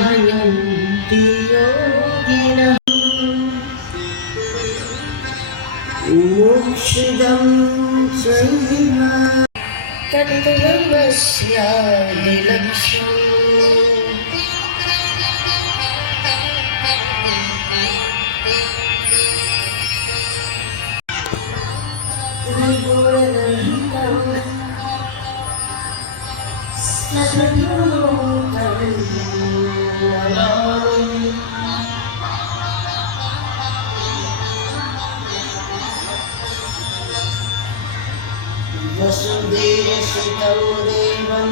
भयन्ति योगिनः मोक्षदं चैव तत्त्वमस्यादिलक्ष्यम् वसुदेवसुतं देवं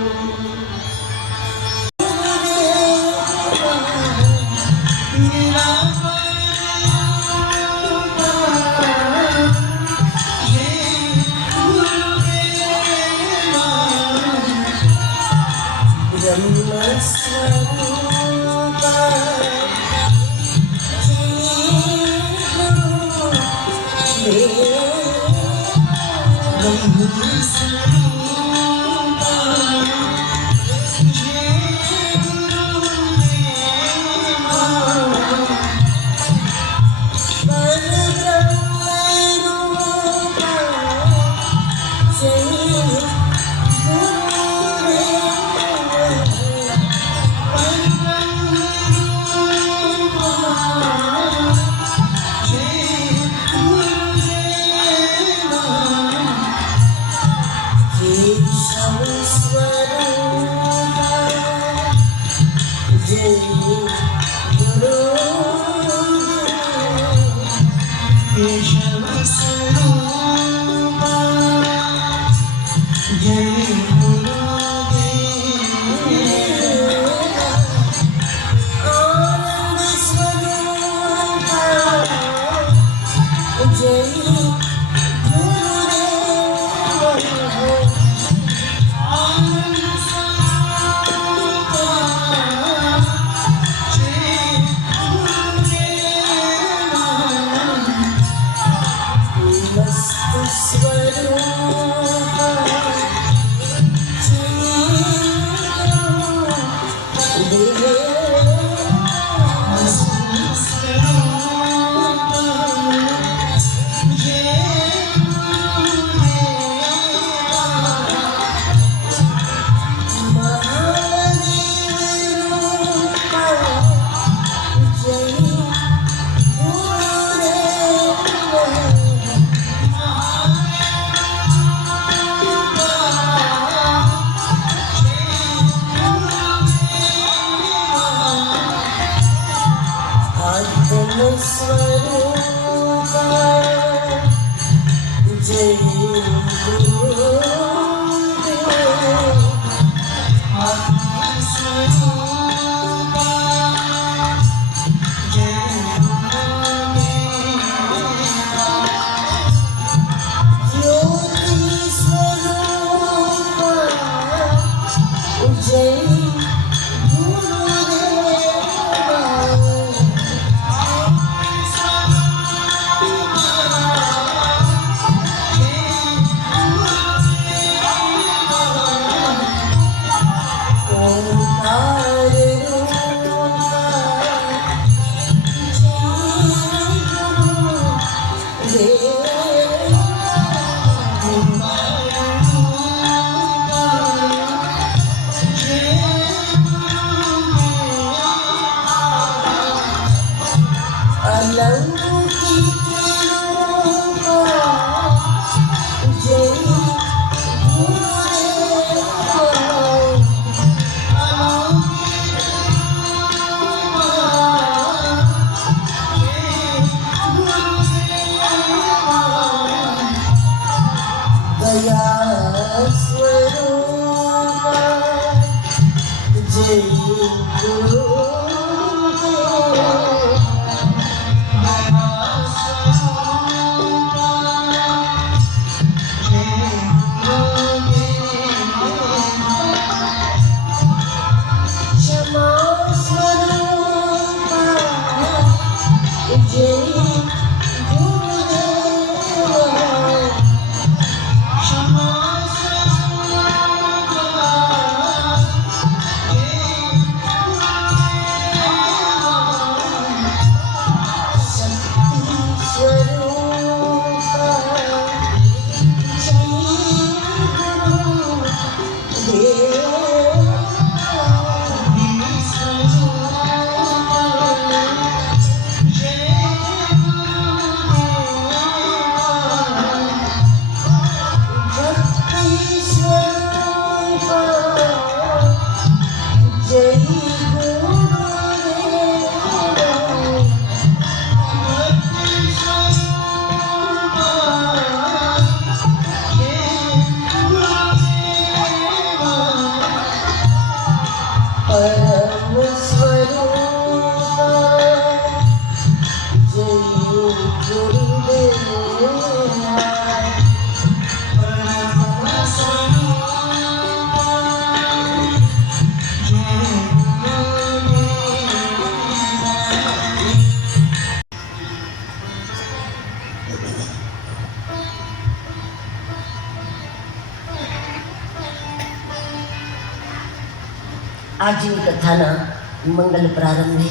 આજની કથાના મંગલ પ્રારંભે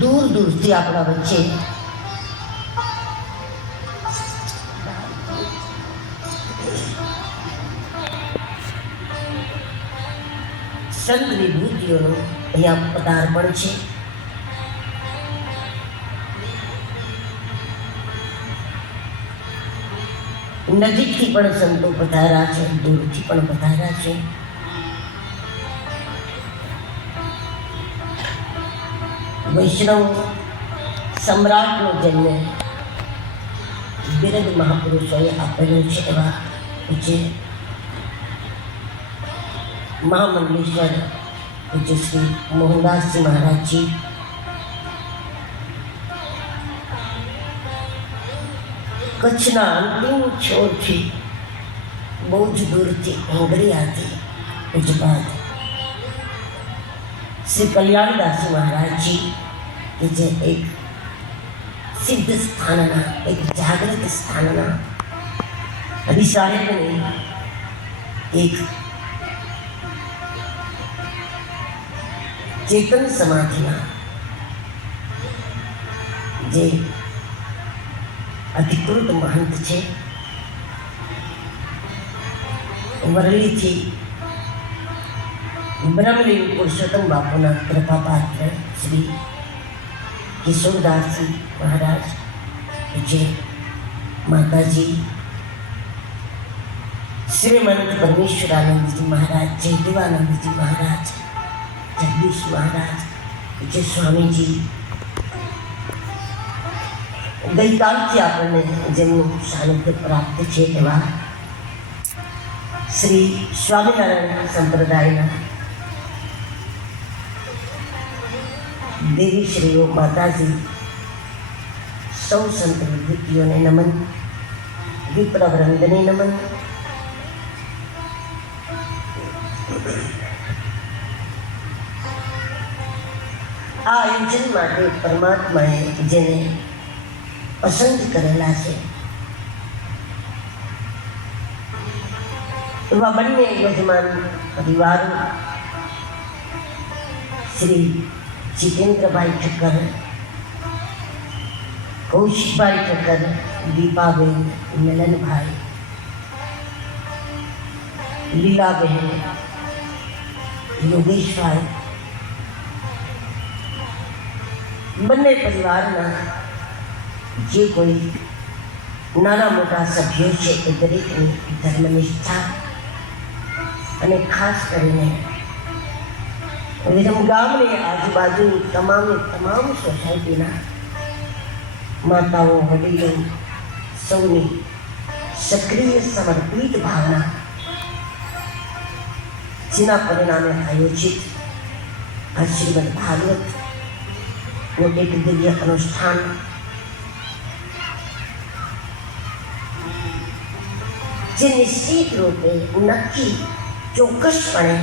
દૂર દૂરથી આપણા વચ્ચે સંત વિભૂતિઓનું અહીંયા પદાર્પણ છે. નજીકથી પણ સંતો પધાર્યા છે, દૂરથી પણ પધાર્યા છે. વૈષ્ણવ સમ્રાટનો જન્મ બિરદ મહાપુરુષોએ આપેલો છે. એવા પૂજ્ય મહામંડલેશ્વર પૂજ્ય શ્રી મોહનદાસજી મહારાજજી કચ્છના અંતિમ છોરથી બહુ જ દૂરથી આંગળીયાથી પૂજપાત શ્રી કલ્યાણદાસજી મહારાજજી કે જે એક સિદ્ધ સ્થાનના, એક જાગૃત સ્થાનના અધિસાહેબની એક ચેતન સમાધિના જે અધિકૃત મહંત છે, વરલીથી બ્રહ્મલીન પુરુષોત્તમ બાપુના કૃપાપાત્ર શ્રી કિશોરદાસજી મહારાજ, જે માતાજી શ્રીમંત પરમેશ્વરાનંદજી મહારાજ, જયદેવાનંદજી મહારાજ, જગદીશ મહારાજ, જે સ્વામીજી ગઈકાલથી આપણને જેમનું સાનિધ્ય પ્રાપ્ત છે એવા શ્રી સ્વામિનારાયણ સંપ્રદાયના દેવીશ્રીઓ, માતાજી, સૌ સંત વિભૂતિઓને નમન, વિપ્રવૃંદને નમન. આ આયોજન માટે પરમાત્માએ જેને પસંદ કરેલા છે એવા બંને યજમાન પરિવારો શ્રી જીતેન્દ્રભાઈ ઠક્કર, કૌશિકભાઈ ઠક્કર, દીપાબેન, મિલનભાઈ, લીલાબેન, યોગેશભાઈ, બંને પરિવારના જે કોઈ નાના મોટા સભ્યો છે એ દરેકની ધર્મનિષ્ઠા અને ખાસ કરીને વિરમગામની આજુબાજુની તમામ સોસાયટીના માતાઓ, વડીલો સૌની સક્રિય સમર્પિત ભાવના, જેના પરિણામે આયોજિત આ શ્રીમદ ભાગવતનું એક દિવ્ય અનુષ્ઠાન જે નિશ્ચિત રૂપે નક્કી ચોક્કસપણે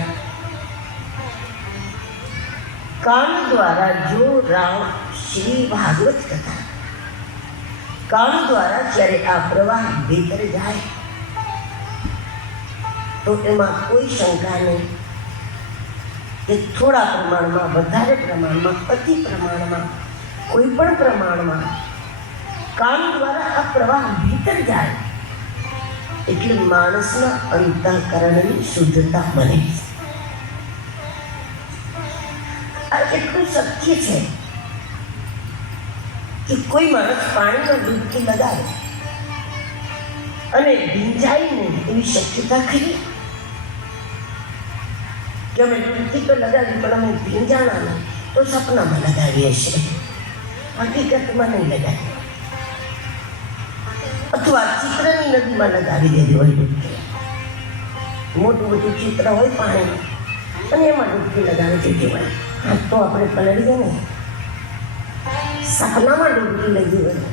કાન દ્વારા જો રાવ શ્રી ભાગવત કથા કાન દ્વારા જ્યારે આ પ્રવાહ ભીતર જાય તો એમાં કોઈ શંકા નહીં કે થોડા પ્રમાણમાં, વધારે પ્રમાણમાં, અતિ પ્રમાણમાં, કોઈ પણ પ્રમાણમાં કાન દ્વારા આ પ્રવાહ ભીતર જાય એટલે માણસના અંતઃકરણની શુદ્ધતા બને. આ એટલું શક્ય છે કે કોઈ માણસ પાણીમાં ડૂબકી લગાવે અને ભીંજાય નહીં એવી શક્યતા ખરી કે અમે ડૂબકી તો લગાવી પણ અમે ભીંજાણા નહીં, તો સપનામાં લગાવીએ છીએ, હકીકતમાં નહીં લગાવીએ. અથવા ચિત્રની નદીમાં લગાવી દેવી હોય ડૂબકી, મોટું મોટું ચિત્ર હોય પાણીમાં અને એમાં ડૂબકી લગાવી દેવી હોય, હા તો આપણે પલળીએ ને. સપનામાં ડૂબકી લગી હોય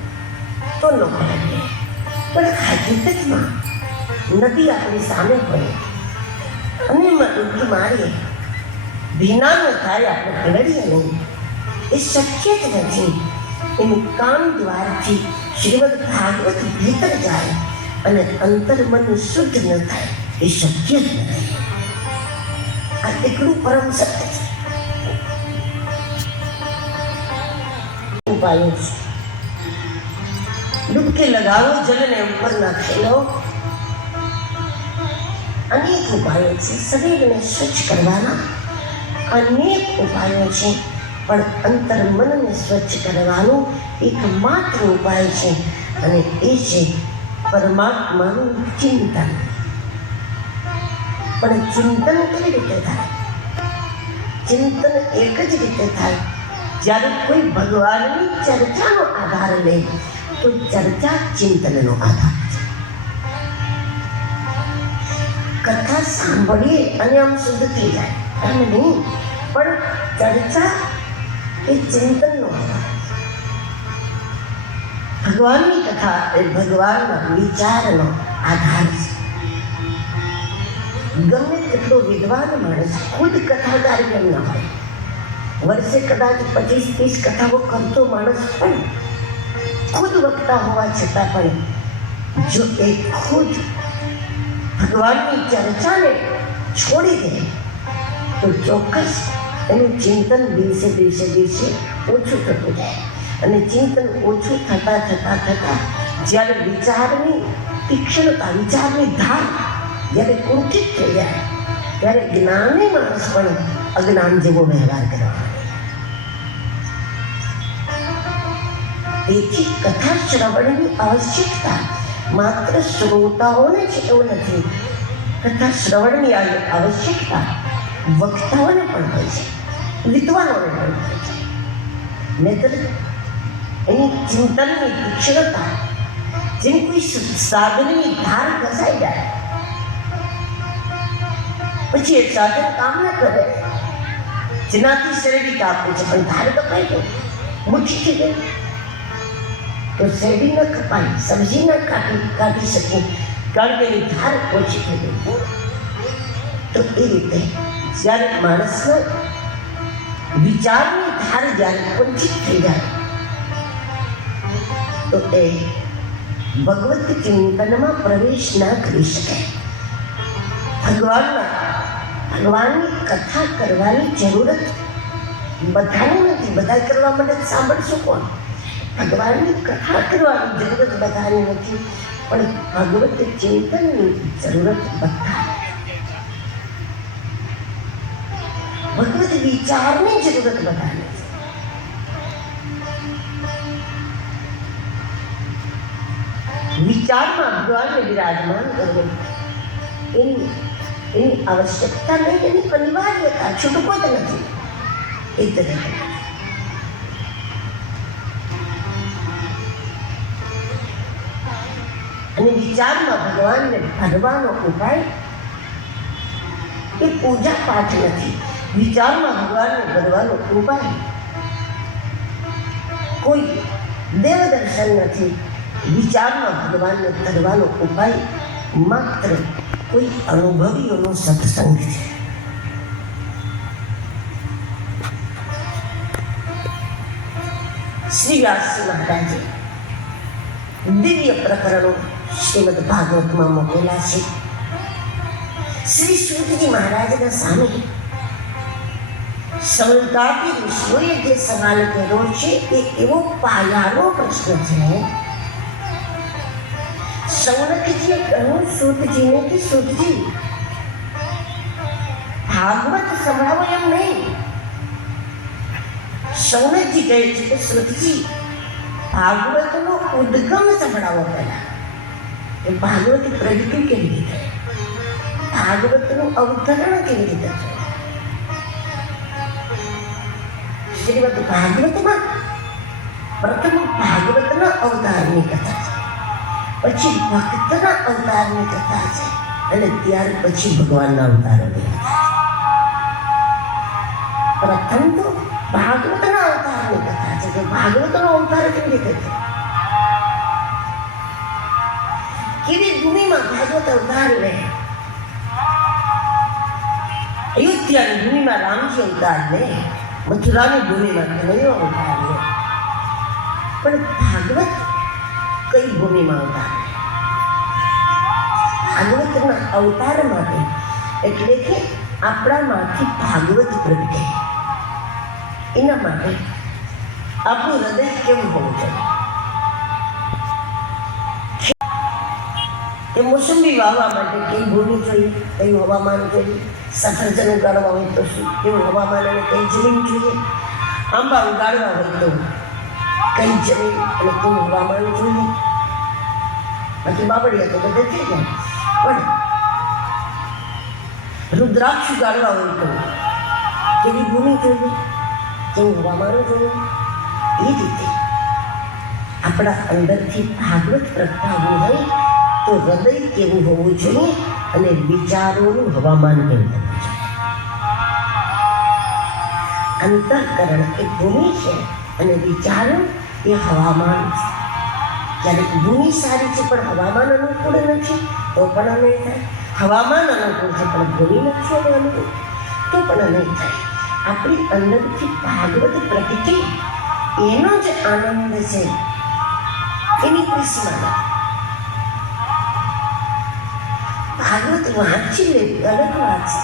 તો ન પલળીએ, પણ હકીકતમાં નદી આપણી સામે હોય અને એમાં ડૂબકી મારીએ, ભીના ન થાય, આપણે પલળીએ નહીં, એ શક્ય જ નથી. એનું કામ દ્વારથી શ્રીમદ ભાગવત ભીતર જાય અને અંતર મન શુદ્ધ ન થાય એ શક્ય જ નથી. આ એટલું પરમ સત્ય છે. ઉપાયો છે. ડૂબકી લગાવો, જલને ઉપર નાખેલો. અનેક ઉપાયો છે. શરીરને સ્વચ્છ કરવાના અનેક ઉપાયો છે, પણ અંતર મનને સ્વચ્છ કરવાનો એકમાત્ર ઉપાય છે, અને એ છે પરમાત્માનું ચિંતન. પણ ચિંતન કેવી રીતે થાય? ચિંતન એક જ રીતે થાય, જ્યારે કોઈ ભગવાનની ચર્ચાનો આધાર લે તો ચર્ચા ચિંતનનો આધાર છે. કથા સાંભળીએ અને આમ શુદ્ધ થઈ જાય એમ નહીં, પણ ચર્ચા એ ચિંતનનો આધાર છે. ભગવાનની કથા એ ભગવાનના વિચારનો આધાર છે. ગમે તેટલો વિદ્વાન માણસ ખુદ કથાકાર કેમ ના હોય, વર્ષે કદાચ 25-30 કથાઓ કરતો માણસ પણ ખુદ વક્તા હોવા છતાં પણ જો એ ખુદ ભગવાનની ચર્ચાને છોડી દે તો ચોક્કસ એનું ચિંતન દિવસે ઓછું થતું જાય. અને ચિંતન ઓછું થતા જ્યારે વિચારની તીક્ષ્ણતા, વિચારની ધાર જ્યારે કુંઠિત થઈ જાય ત્યારે જ્ઞાની માણસ પણ અજ્ઞાન જેવો વ્યવહાર કરવા. તેથી કથા શ્રવણની આવશ્યકતા માત્ર શ્રોતાઓને છે એવું નથી. કથા શ્રવણની આવશ્યકતા વક્તાઓને પણ હોય છે, વિદ્વાનોને પણ હોય છે. નહીતર એની ચિંતનની તીક્ષ્ણતા જેમ કોઈ સાધનની ધાર ઘસાઈ જાય પછી એ સાધન કામ ન કરે. જેનાથી શેરડી કાપે છે પણ ધાર કપાઈ ગઈ, મુઠ્ઠી ગઈ, તો શેરડી ન કપાય, સબ્જી ન કાઢી શકે, કારણ કે એની ધાર ઓછી થઈ ગઈ. તો એ રીતે જ્યારે માણસનો વિચારની ધાર જ્યારે વંચિત થઈ જાય તો એ ભગવત ચિંતનમાં પ્રવેશ ના કરી શકે. ભગવાનની કથા કરવાની જરૂરત બધાને નથી. બધા કરવા માટે સાંભળશું કોણ? ભગવાનની કથા કરવાની જરૂરત બધાને નથી, પણ ભગવત ચિંતનની જરૂરત બધા. ભગવત વિચારની જરૂરત બધાને છે. વિચારમાં ભગવાનને વિરાજમાન કરવું એની આવશ્યકતા નહીં, એની અનિવાર્યતા, છૂટકો જ નથી. એ તરફ અને વિચારમાં ભગવાનને ભરવાનો ઉપાય એ પૂજા પાઠ નથી. વિચારમાં ભગવાનને ભરવાનો ઉપાય કોઈ દેવ દર્શન નથી. વિચારમાં ભગવાનને ધરવાનો ઉપાય માત્ર કોઈ અનુભવીઓનો સત્સંગ છે. શ્રી વ્યાસજી મહારાજે દિવ્ય પ્રકરણો શ્રીમદ ભાગવતમાં મૂકેલા છે. શ્રી સૂતજી મહારાજના સામે સૌતાપી ઋષિઓએ જે સવાલ કર્યો છે એ એવો પાયાનો પ્રશ્ન છે. સૌનકજીએ કહ્યું સૂતજીને કે સૂતજી, ભાગવત સંભળાવો એમ નહીં. સૌનકજી કહે છે કે સૂતજી, ભાગવતનો ઉદ્ગમ સંભળાવો પહેલા. એ ભાગવત પ્રગતિ કેવી રીતે, ભાગવતનું અવતરણ કેવી રીતે થયું. શ્રીમદ ભાગવતમાં પ્રથમ ભાગવતના અવતારની કથા છે, પછી ભક્તના અવતારની કથા છે, અને ત્યાર પછી ભગવાનના અવતારોની કથા છે. પ્રથમ તો ભાગવતના અવતારની કથા છે કે ભાગવતનો અવતાર કેવી રીતે થયો, કેવી ભૂમિમાં ભાગવત અવતાર લે. અયોધ્યાની ભૂમિમાં રામજી અવતાર લે, મથુરાની ભૂમિમાં કનૈયો અવતાર લે, પણ ભાગવત કઈ ભૂમિમાં અવતાર લે? ભાગવતના અવતાર માટે, એટલે કે આપણામાંથી ભાગવત પ્રગટે એના માટે આપણું હૃદય કેવું હોવું જોઈએ? એ મોસંબી વાવવા માટે કઈ ભૂમિ જોઈએ, કયું હવામાન જોઈએ? સફરજન ઉગાડવા હોય તો શું કેવું હવામાન અને કઈ જમીન જોઈએ? આંબા ઉગાડવા હોય તો કઈ જમીન અને કેવું હવામાન જોઈએ? બાકી બાબડિયા તો બધે થઈ જાય, પણ રુદ્રાક્ષ ઉગાડવા હોય તો કેવી ભૂમિ જોઈએ, કેવું હવામાન જોઈએ? એ રીતે આપણા અંદરથી ભાગવત પ્રગટાવવું હોય તો હૃદય કેવું હોવું જોઈએ અને વિચારોનું હવામાન કેવું હોવું જોઈએ? અંતઃકરણ એ ભૂમિ છે અને વિચારો એ હવામાન છે. ક્યારેક ભૂમિ સારી છે પણ હવામાન અનુકૂળ નથી તો પણ અનય થાય. હવામાન અનુકૂળ છે પણ ભૂમિ નથી અને અનુકૂળ તો પણ અનય થાય. આપણી અંદરથી ભાગવત પ્રગટે એનો જ આનંદ છે, એની કોઈ સીમા નથી. ભાગવત વાંચી લેવું અલગ વાત છે,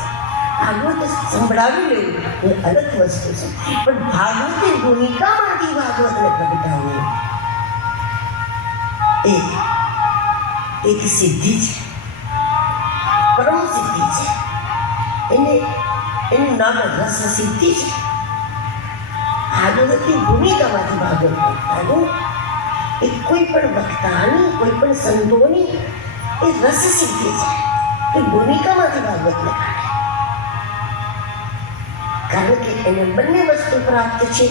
ભાગવત સંભળાવી લેવું એ અલગ વસ્તુ છે, પણ ભાગવતની ભૂમિકામાંથી ભાગવતને પ્રગટાવવું એક સિદ્ધિ છે, પરમ સિદ્ધિ છે. એનું નામ રસ સિદ્ધિ છે. ભાગવતની ભૂમિકામાંથી ભાગવત પ્રગટાવવું એ કોઈ પણ વક્તાની, કોઈ પણ સંતોની એ રસ સિદ્ધિ છે. એ ભૂમિકામાંથી ભાગવતને કાઢે, કારણ કે એને બંને વસ્તુ પ્રાપ્ત છે,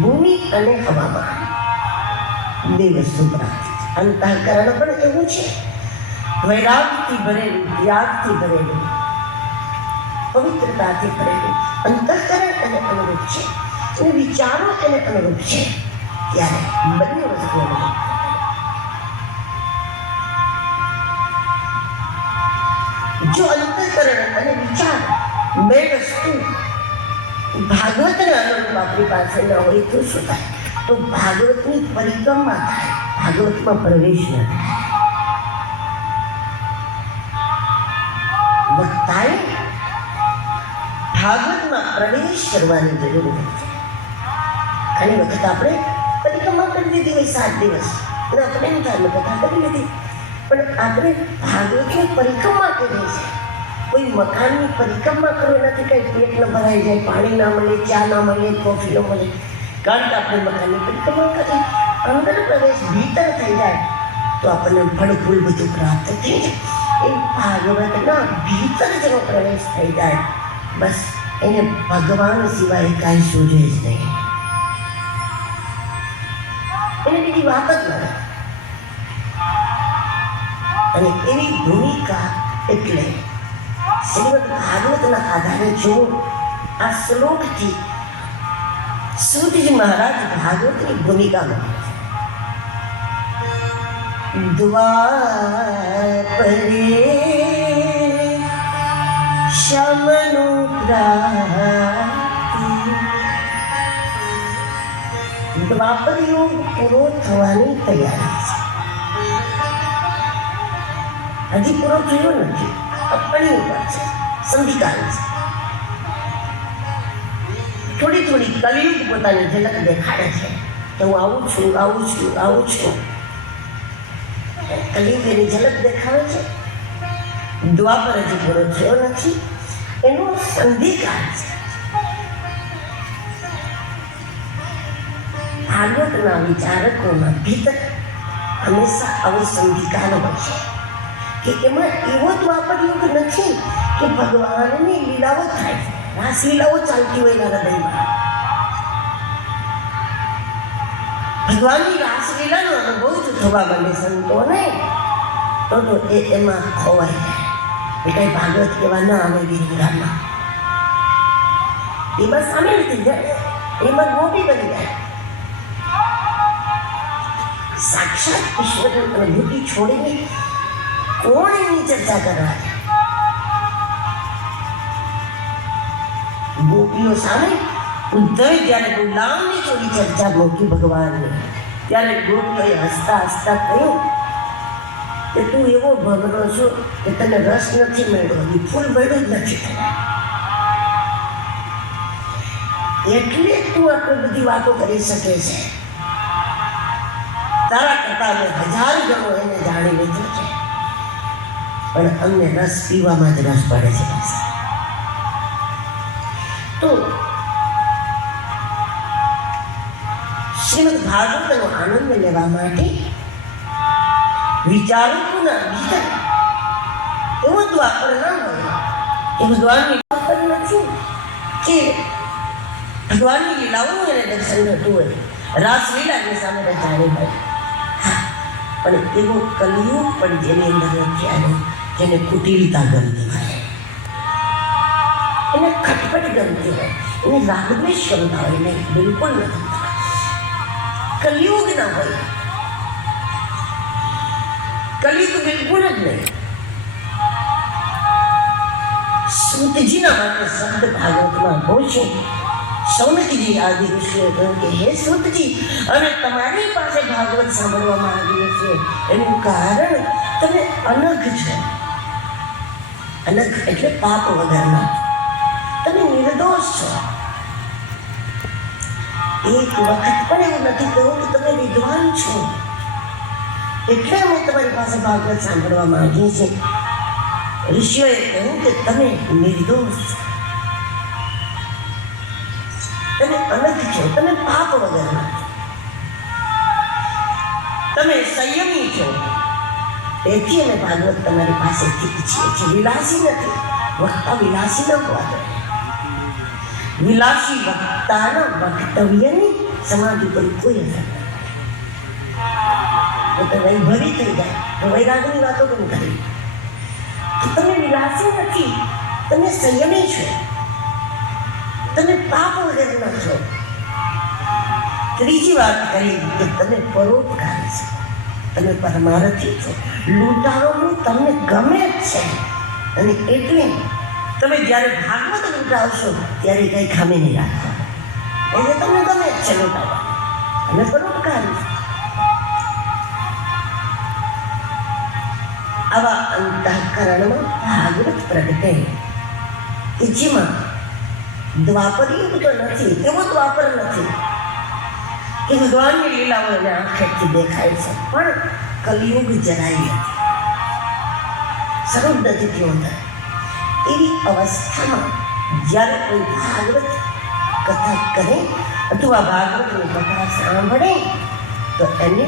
ભૂમિ અને હવામાન બે વસ્તુ પ્રાપ્ત છે. અંતઃકરણ પણ એવું છે, વૈરાગથી ભરેલું, ત્યાગથી ભરેલું, પવિત્રતાથી ભરેલું અંતઃકરણ એને અનુરૂપ છે અને વિચારો એને અનુરૂપ છે. ત્યારે બંને વસ્તુ અનુરૂપ. જો અંતઃકરણ અને વિચાર બે વસ્તુ ભાગવતના અનુરૂપ આપણી પાસે ન હોય તો શું થાય? તો ભાગવતની પરિક્રમા થાય, ભાગવતમાં પ્રવેશ ન થાય. વક્તાએ ભાગવતમાં પ્રવેશ કરવાની જરૂર હોય છે. ઘણી વખત આપણે પરિક્રમા કરી દીધી હોય 7 દિવસ અને આપણે એમ થાય કથા કરી લીધી, પણ આપણે ભાગવતની પરિક્રમા કરીએ છીએ. કોઈ મકાનની પરિક્રમા કરો એનાથી કંઈ પેટ ન ભરાઈ જાય, પાણી ના મળે, ચા ના મળે, કોફી ન મળે, કારણ કે આપણે મકાનની પરિક્રમા કરી અંદર પ્રવેશ ભીતર થઈ જાય તો આપણને ફળ ફૂલ બધું પ્રાપ્ત થઈ જાય. એ ભાગવતના ભીતર જેનો પ્રવેશ થઈ જાય બસ એને ભગવાન સિવાય કાંઈ સૂઝે જ નહીં, એને બીજી વાત જ નથી. અને એવી ભૂમિકા એટલે શ્રીમદ ભાગવતના આધારે જો આ શ્લોકથી સૂતજી મહારાજ ભાગવતની ભૂમિકામાં દ્વાપરે શમનુપ્રાપ્તિ, દ્વાપર યુગ પૂરો થવાની તૈયારી છે, હજી પૂરો થયો નથી, આપણી ઉપર છે, સંધિકાલ છે. થોડી થોડી કલિયુગ પોતાની ઝલક દેખાડે છે કે હું આવું છું, આવું છું, આવું છું. કલિયુગ એની ઝલક દેખાડે છે. દ્વાપર હજી પૂરો થયો નથી, એનો સંધિકાળ છે. ભાગવતના વિચારકોના ભીતર હંમેશા આવો સંધિકાળ હોય છે કે એમાં એવો દ્વાપર યુગ નથી કે ભગવાનની લીલાઓ થાય, રાસલીલાઓ ચાલતી હોય એના હૃદયમાં. ભગવાનની રાસલીલાનો અનુભવ જો થવા માંડે સંતોને તો એ એમાં ખોવાઈ જાય. એ કઈ ભાગવત કેવા ના આવે વિરંગામાં, એમાં સામેલ થઈ જાય, એમાં ગોપી બની જાય. સાક્ષાત ઈશ્વરની અનુભૂતિ છોડીને કોણ એની ચર્ચા કરવા જાય? ગોપીઓ સામે ઉદ્ધવે જ્યારે બહુ લાંબી થોડી ચર્ચા મૂકી ભગવાનની, ત્યારે ગોપીઓએ હસતા હસતા કહ્યું કે તું એવો ભગરો છો કે તને રસ નથી મળ્યો, એ ફૂલ મળ્યું જ નથી થયા, એટલે તું આટલી બધી વાતો કરી શકે છે. તારા કરતા અમે 1000 ગણો એને જાણી લીધો છે, પણ અમને રસ પીવામાં જ રસ પડે છે. તો શ્રીમદ ભાગવતનો આનંદ લેવા માટે વિચારોના ભીતર એવો દ્વાપર ના હોય કે ભગવાનની દ્વાપર નથી કે ભગવાનની લીલાઓનું એને દર્શન થતું હોય, રાસલીલાની સામે રચાણી હોય, પણ એવો કલિયુગ પણ જેની અંદર નથી આવ્યો, જેને કુટિલતા ગમતી હોય, એને ખટપટ ગમતી હોય, એને રાગદ્વેષ ગમતા હોય નહીં, બિલકુલ ન ગમતા. કલિયુગ ના હોય, કલી તો બિલકુલ જ નહીં. સૂતજીના માટે શબ્દ ભાગવતમાં બહુ છે. સૌનકજી આદિ ઋષિએ કહ્યું કે હે સૂતજી, અને તમારી પાસે ભાગવત સાંભળવામાં આવ્યું છે એનું કારણ તમે અનઘ છો. અનઘ એટલે પાપ વગરના, તમે નિર્દોષ છો. એક વખત પણ એવું નથી કહ્યું કે તમે વિદ્વાન છો, એટલે અમે તમારી પાસે ભાગવત સાંભળવા માંગીએ છીએ. ઋષિઓએ કહ્યું કે તમે નિર્દોષ છો, તમે અનઘ છો, તમે પાપ વગરના છો, તમે સંયમી છો, તેથી અમે ભાગવત તમારી પાસેથી ઈચ્છીએ છીએ. વિલાસી નથી, વક્તા વિલાસી ન હોવા જોઈએ. વિલાસી વક્તાના વક્તવ્યની સમાધિ પર કોઈ અસર નથી. તો વૈભવી થઈ જાય તો વૈરાગની વાતો કેમ કરી? તમે વિલાસી નથી, તમે સંયમી છો, તમે પાપ વગરના છો. ત્રીજી વાત કરી કે તમે પરોપકારી છો, તમે પરમારથી છો. લૂંટારોનું તમને ગમે જ છે, અને એટલે તમે જ્યારે ભાગવત લૂંટાવશો ત્યારે કંઈ ખામી નહીં રાખો, એટલે તમને ગમે જ છે લૂંટાવા, અને પરોપકારી છો. આવા અંતઃકરણમાં ભાગવત પ્રગટે કે જેમાં દ્વાપર યુગ તો નથી, એવો દ્વાપર નથી કે ભગવાનની લીલાઓ એને આંખેથી દેખાય છે, પણ કલિયુગ જરાય નથી, સર્વ નથી થયો અંદર. એવી અવસ્થામાં જ્યારે કોઈ ભાગવત કથા કરે અથવા ભાગવતની કથા સાંભળે તો એને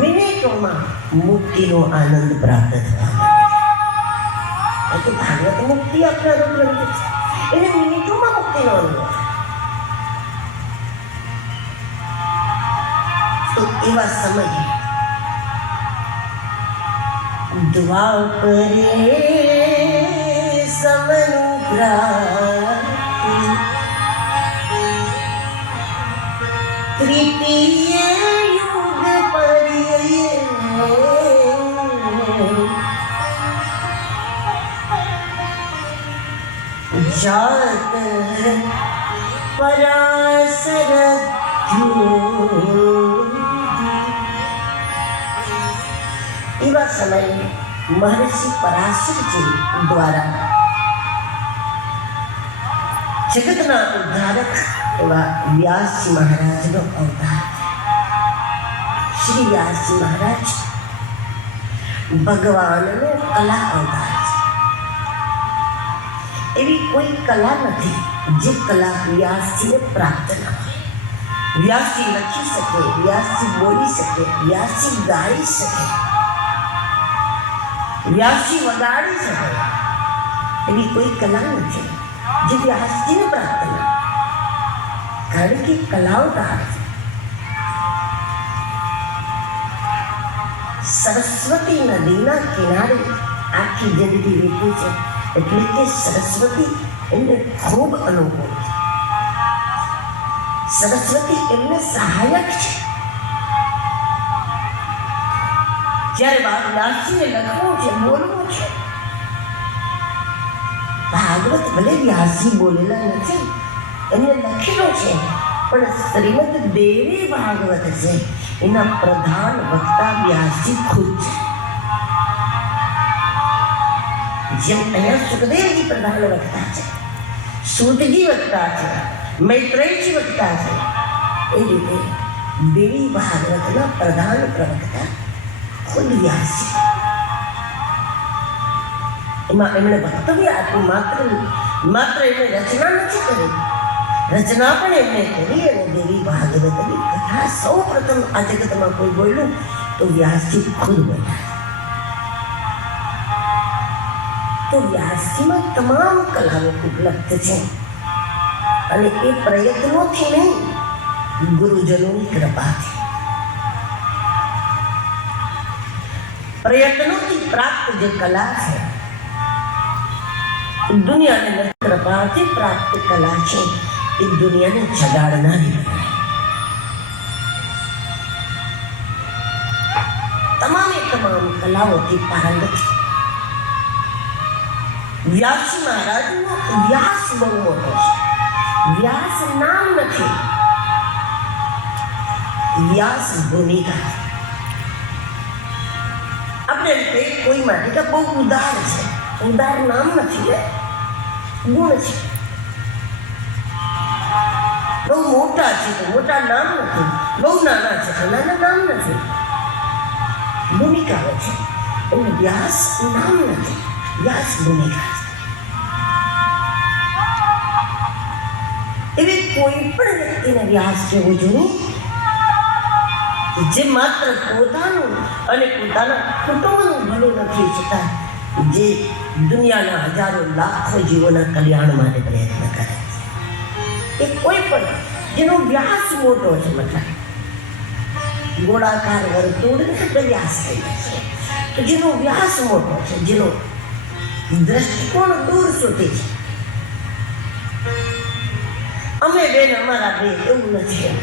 મિનિટોમાં મુક્તિનો આનંદ પ્રાપ્ત થવા માંડે છે. ભાગવત મુક્તિ આપનારો ગ્રંથ છે, એને મિનિટોમાં મુક્તિનો અનુભવ. તો એવા સમયે દ્વાપરે સમનુપ્રાપ્તિ તૃતીય યુગ પર્યય જાત પરાશરધ્યો. એવા સમયે મહર્ષિ પરાશરજી દ્વારા જગતના ઉદ્ધારક એવા વ્યાસજી મહારાજનો અવતાર. શ્રી વ્યાસજી મહારાજ ભગવાનનો કલા અવતાર છે. એવી કોઈ કલા નથી જે કલા વ્યાસજીને પ્રાપ્ત ન હોય. વ્યાસજી લખી શકે, વ્યાસજી બોલી શકે, વ્યાસજી ગાઈ શકે, વ્યાસજી વગાડી શકે, એવી કોઈ કલા નથી જે વ્યાસજીને પ્રાપ્ત ન. કારણ કે કલાવતાર સરસ્વતી નદીના કિનારે આખી જિંદગી વીતી છે, એટલે કે સરસ્વતી એમને ખૂબ અનુકૂળ છે. સરસ્વતી એમને સહાયક છે. જ્યારે વ્યાસજીને લખવું છે, બોલવું છે, ભાગવત ભલે વ્યાસજી બોલેલા નથી, એને લખેલો છે, પણ શ્રીમદ દેવી ભાગવત છે, એના પ્રધાન વક્તા વ્યાસજી ખુદ છે. જેમ અહીંયા સુખદેવજી પ્રધાન વક્તા છે, સૂતજી વક્તા છે, મૈત્રેયજી વક્તા છે, એ રીતે દેવી ભાગવતના પ્રધાન પ્રવક્તા ખુદ વ્યાસ છે. એમાં એમણે વક્તવ્ય આપ્યું, માત્ર એમણે રચના નથી કરી, રચના પણ એમણે કરી. અને દેવી ભાગવતની કથા સૌ પ્રથમ આ જગતમાં કોઈ બોલ્યું તો વ્યાસજી ખુદ બોલ્યા. તો વ્યાસજીમાં તમામ કલાઓ ઉપલબ્ધ છે અને એ પ્રયત્નોથી નહીં, ગુરુજનોની કૃપાથી, પ્રયત્નોથી પ્રાપ્ત જે કલા છે, દુનિયાની કૃપાથી પ્રાપ્ત કલા છે, એ દુનિયાને જગાડનારી તમામે તમામ કલાઓથી પારંગત. વ્યાસ મહારાજનો વ્યાસ બહુ મોટો છે. વ્યાસ નામ નથી, વ્યાસ ભૂમિકા. આપણે કોઈ માટે કે બહુ ઉદાર છે, ઉદાર નામ નથી, ગુણ છે. બહુ મોટા છે તો મોટા નામ નથી, બહુ નાના છે તો નાના નામ નથી, ભૂમિકાઓ છે. એનું વ્યાસ નામ નથી, વ્યાસ ભૂમિકા છે. એવી કોઈ પણ વ્યક્તિને વ્યાસ જેવું જોઈએ જે માત્ર પોતાનું અને પોતાના કુટુંબનું ભલું નથી છતાં જે દુનિયાના હજારો લાખો જીવોના કલ્યાણ માટે પ્રયત્ન કરે છે. એ કોઈ પણ જેનો વ્યાસ મોટો છે, મતલબ ગોળાકાર વર્તુળ વ્યાસ થઈ છે, તો જેનો વ્યાસ મોટો છે, જેનો દ્રષ્ટિકોણ દૂર સુધી છે. અમે બેન અમારા બે એવું નથી.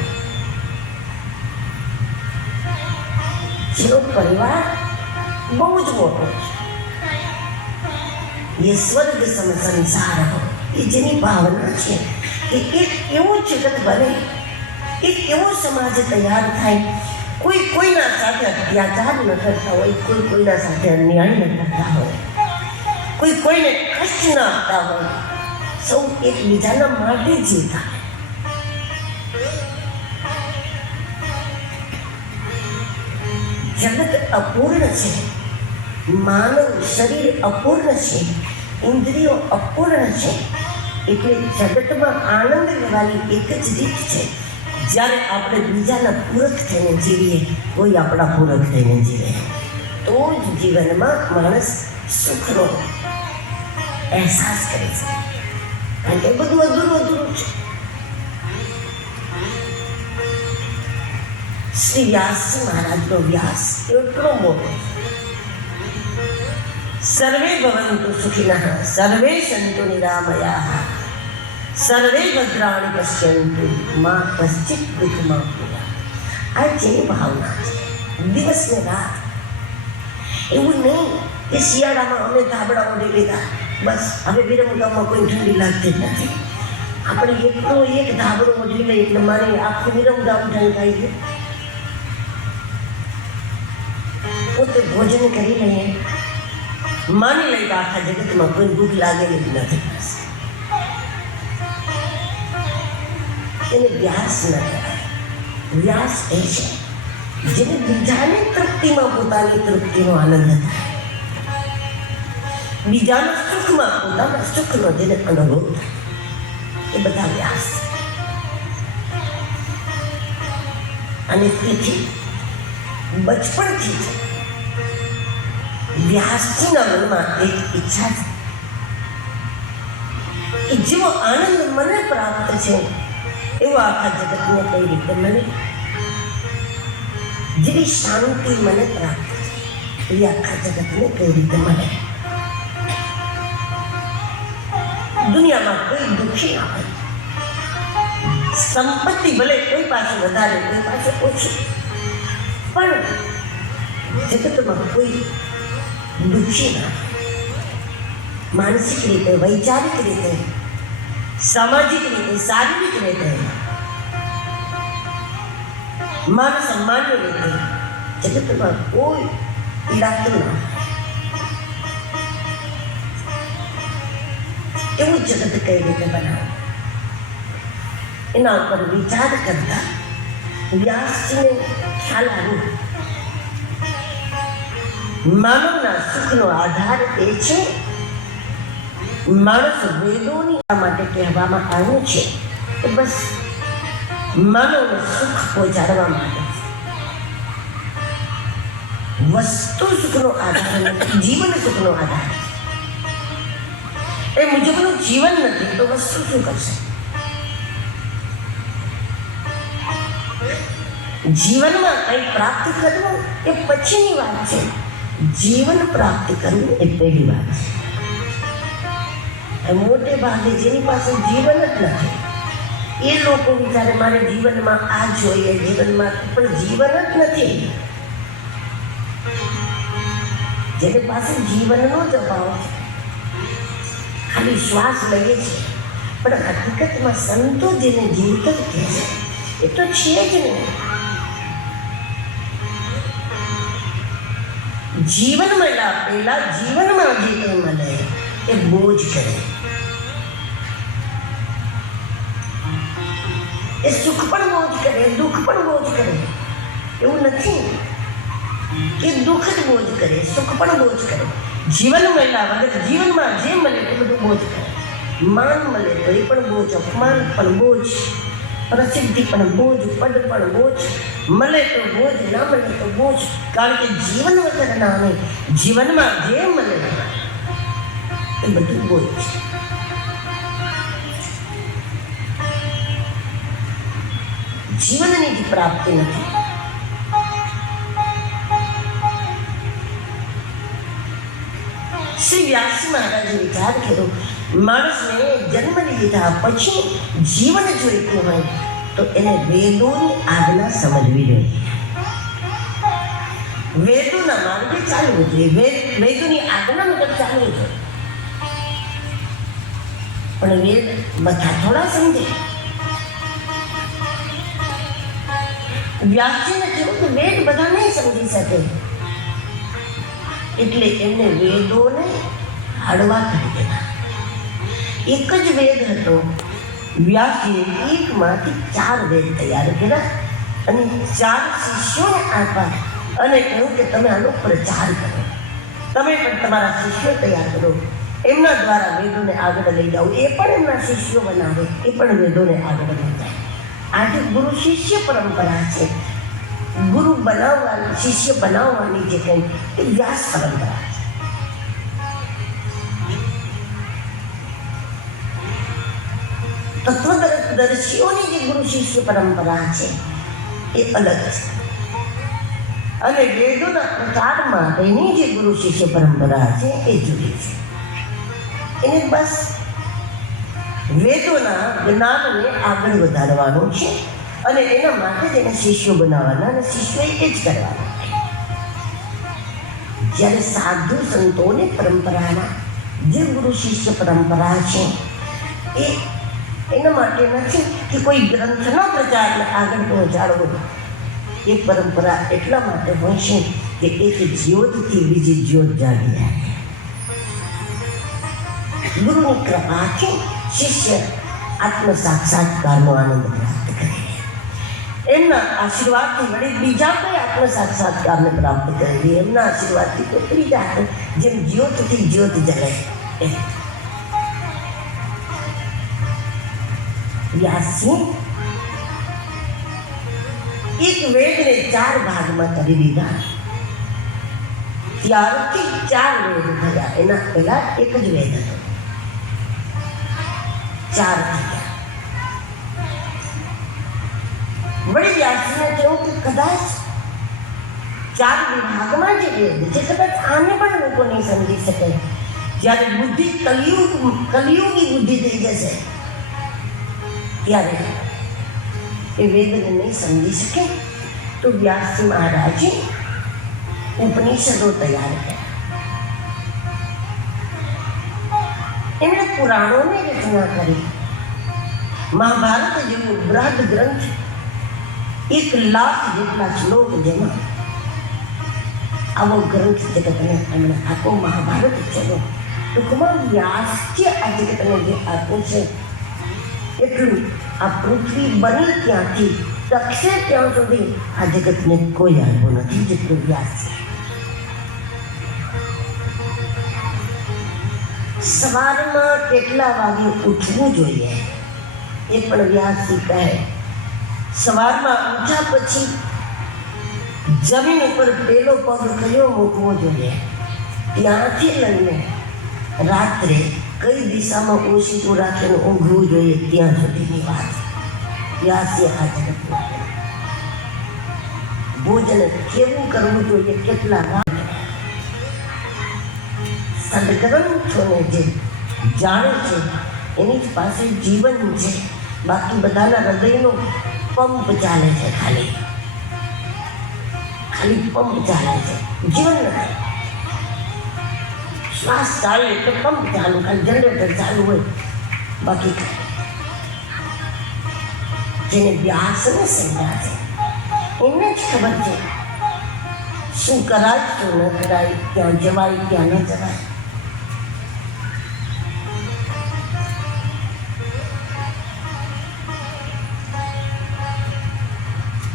જેનો પરિવાર બહુ જ મોટો છે, એ સ્વર્ગ સમ સંસાર, એ જેની ભાવના છે કે એક એવો જગત બને, એક એવો સમાજ તૈયાર થાય, કોઈ કોઈના સાથે અત્યાચાર ન કરતા હોય, કોઈ કોઈના સાથે અન્યાય ન કરતા હોય, કોઈ કોઈને કષ્ટ ન આપતા હોય, સૌ એકબીજાના માટે જીવતા. જગત અપૂર્ણ છે, માનવ શરીર અપૂર્ણ છે, ઇન્દ્રિયો અપૂર્ણ છે, એટલે જગતમાં આનંદ લેવાની એક જ રીત છે, જ્યારે આપણે બીજાના પૂરક થઈને જીવીએ, કોઈ આપણા પૂરક થઈને જીવે, તો જ જીવનમાં માણસ સુખનો અહેસાસ કરે છે. કારણ કે બધું અધૂરું અધૂરું છે. શ્રી વ્યાસજી મહારાજનો વ્યાસ એટલો મોટો. સર્વે ભવન્તુ સુખિનઃ, સર્વે સંતુ નિરામયાઃ, સર્વે ભદ્રાણિ પશ્યન્તુ મા કશ્ચિત દુઃખમાં પીડા. આ જેની ભાવના છે, દિવસ ને રાત. એવું નહીં કે શિયાળામાં અમે ધાબળા ઓઢી લીધા, બસ હવે વિરમગામમાં કોઈ ઠંડી લાગતી જ નથી, આપણે એકલો એક ધાબળો ઓઢી લઈએ એટલે મારી આખું વિરમગામ ઠંડાઈ ગયું. પોતે ભોજન કરી લઈએ, માની લઈએ કે આખા જગતમાં કોઈ ભૂખ લાગેલી જ નથી. એને વ્યાસ ન કહેવાય. વ્યાસ એ છે જેને બીજાની તૃપ્તિમાં પોતાની તૃપ્તિનો આનંદ થાય, બીજાના સુખમાં પોતાના સુખનો જેને અનુભવ થાય, એ બધા વ્યાસ. અને તેથી બચપણથી વ્યાસજીના મનમાં એક ઈચ્છા છે કે જેવો આનંદ મને પ્રાપ્ત છે એવો આખા જગતને કઈ રીતે મળે, જેવી શાંતિ મને પ્રાપ્ત છે એવી આખા જગતને કઈ રીતે મળે. દુનિયામાં કોઈ દુઃખી ના હોય, સંપત્તિ ભલે કોઈ પાસે વધારે કોઈ પાસે ઓછી, પણ જગતમાં કોઈ દુઃખી ના. માનસિક રીતે, વૈચારિક રીતે, સામાજિક રીતે, શારીરિક રીતે, માન સન્માનની રીતે જગતમાં કોઈ પીડાતું ના. એવું જગત કઈ રીતે બનાવે. એના ઉપર વિચાર કરતા વ્યાસજીને ખ્યાલ આવ્યો માનવના સુખનો આધાર એ છે માણસ વેદોની માટે કહેવામાં આવ્યું છે કે બસ માનવને સુખ પહોંચાડવા માટે વસ્તુ સુખનો આધાર નથી, જીવન સુખનો આધાર છે. એ મુજબનું જીવન નથી તો વસ્તુ શું કરશે? જીવનમાં કંઈ પ્રાપ્ત કરવું એ પછીની વાત છે, જીવન પ્રાપ્ત કરવું એ પહેલી વાત છે. મોટે ભાગે જેની પાસે જીવન જ નથી એ લોકો વિચારે મારે જીવનમાં આ જોઈએ, જીવનમાં પણ જીવન જ નથી. જેની પાસે જીવનનો જ અભાવ છે, ખાલી શ્વાસ લઈએ છે પણ હકીકતમાં સંતો જેને જીવત જ કહે છે એ તો છે જ નહીં. જીવન મળ્યા પહેલા જીવનમાં જે કંઈ મળે એ બોજ કરે, એ સુખ પણ બોજ કરે, દુઃખ પણ બોજ કરે. એવું નથી કે દુઃખ જ બોજ કરે, સુખ પણ બોજ કરે. જીવન મળ્યા વગર જીવનમાં જે મળે એ બધું બોજ કરે. માન મળે તો એ પણ બોજ, અપમાન પણ બોજ, પ્રસિદ્ધિ પણ બોજ, પદ પણ બોજ. મળે તો બોજ, ના મળે તો બોજ. કારણ કે જીવન વગર ના નહીં, જીવનમાં જે મળે એ બધું બોજ છે. જીવનની જ પ્રાપ્તિ નથી. શ્રી વ્યાસ મહારાજે વિચાર કર્યો માણસને જન્મ લીધા પછી જીવન જોઈતું હોય તો એને વેદોની આજ્ઞા સમજવી જોઈએ, વેદોના માર્ગે ચાલવું જોઈએ, વેદોની આજ્ઞા મુજબ ચાલવું જોઈએ. પણ વેદ બધા થોડા સમજે. વ્યાસજીને કહ્યું કે વેદ બધા નહીં સમજી શકે એટલે એમને વેદોને હળવા કરી દીધા. એક જ વેદ હતો. વ્યાસજીએ એકમાંથી 4 વેદ તૈયાર કર્યા અને 4 શિષ્યોને આપ્યા અને કહ્યું કે તમે આનો પ્રચાર કરો, તમે પણ તમારા શિષ્યો તૈયાર કરો, એમના દ્વારા વેદોને આગળ લઈ જાઓ. એ પણ એમના શિષ્યો બનાવે, એ પણ વેદોને આગળ લઈ જાય. આજે ગુરુ શિષ્ય પરંપરા છે. ગુરુ બનાવવાની, શિષ્ય બનાવવાની જે કંઈ એ વ્યાસ પરંપરા છે. તત્વદર્શીઓની જે ગુરુ શિષ્ય પરંપરા છે એ અલગ છે અને વેદોના પ્રચાર માટેની જે ગુરુ શિષ્ય પરંપરા છે એ જુદી છે. એને બસ વેદોના જ્ઞાનને આગળ વધારવાનું છે અને એના માટે જ એને શિષ્યો બનાવવાના અને શિષ્યોએ એ જ કરવાના. જ્યારે સાધુ સંતોની પરંપરાના જે ગુરુ શિષ્ય પરંપરા છે એ એના માટે નથી કે કોઈ ગ્રંથનો પ્રચારને આગળ પહોંચાડવો. એ પરંપરા એટલા માટે હોય છે કે એક જ્યોતથી બીજી જ્યોત જાગી જાય. ગુરુની કૃપાથી શિષ્ય આત્મ સાક્ષાત્કારનો આનંદ પ્રાપ્ત કરે. એમના આશીર્વાદથી વળી બીજા કોઈ આત્મ સાક્ષાત્કારને પ્રાપ્ત કરે. એમના આશીર્વાદથી કોઈ ત્રીજા જેમ જ્યોતથી જ્યોત જલે. વ્યાસજી એક વેદને 4 ભાગમાં કરી દીધા. ત્યારથી 4 વેદ થયા. એના પહેલા એક જ વેદ હતો, 4 થયા. વળી વ્યાસજીને કહ્યું કે કદાચ 4 વિભાગમાં જે વેદ છે કદાચ આને પણ લોકો નહીં સમજી શકે. જ્યારે બુદ્ધિ કલિયુગી બુદ્ધિ થઈ જશે ત્યારે એ વેદને નહીં સમજી શકે. તો વ્યાસજી મહારાજે ઉપનિષદો તૈયાર કર્યા. એમણે પુરાણોની રચના કરી. મહાભારત જેવું બૃહદ ગ્રંથ 1 લાખ જેટલા શ્લોક જેમાં આવો ગ્રંથ જગતને એમણે આખો મહાભારત ચલો ટૂંકમાં વ્યાસથી આ જગતને જે આપ્યું છે એટલું આ પૃથ્વી બની ત્યાંથી ટકશે ત્યાં સુધી આ જગતને કોઈ આપ્યું નથી જેટલું વ્યાસ છે. સવારમાં કેટલા વાગે ઉઠવું જોઈએ એ પણ વ્યાસજી કહે. સવારમાં ઉઠ્યા પછી જમીન ઉપર પેલો પગ કયો મૂકવો જોઈએ, ત્યાંથી લઈને રાત્રે કઈ દિશામાં ઓશીકું રાખીને ઊંઘવું જોઈએ ત્યાં સુધીની વાત વ્યાસજી આ જગતમાં. ભોજન કેવું કરવું જોઈએ, કેટલા સદગ્રંથોને જે જાણે છે એની જ પાસે જીવન છે. બાકી બધાના હૃદયનો પંપ ચાલે છે, ખાલી પંપ ચાલે છે, જીવન નથી. શ્વાસ ચાલે એટલે પંપ ચાલુ, ખાલી જનરેટર ચાલુ હોય. બાકી જેને વ્યાસને સમજ્યા છે એને જ ખબર છે શું કરાય શું ન કરાય, ક્યાં જવાય ક્યાં ન જવાય.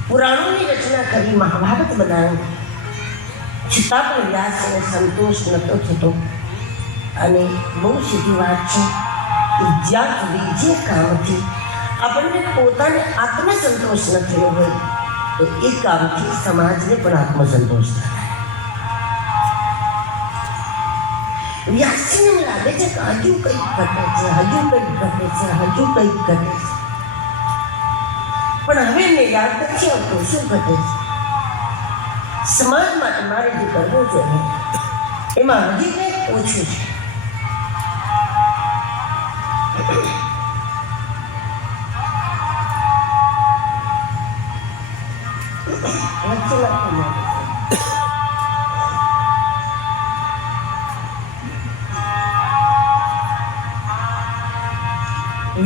પુરાણોની રચના કરી, મહાભારત બનાવ્યું, છતાં પણ વ્યાસને સંતોષ નહોતો થતો. અને બહુ સીધી વાત છે કે જ્યાં સુધી જે કામથી આપણને પોતાને આત્મસંતોષ ન થયો હોય તો એ કામથી સમાજને પણ આત્મસંતોષ થાય. વ્યાસજીને લાગે છે કે હજુ કંઈક ઘટે છે, હજુ કંઈક ઘટે છે, હજુ કંઈક ઘટે છે. પણ હવે મેં યાદ નથી આવતું શું ઘટે છે. સમાજ માટે મારે જે કરવું જોઈએ એમાં હજી કંઈક ઓછું છે.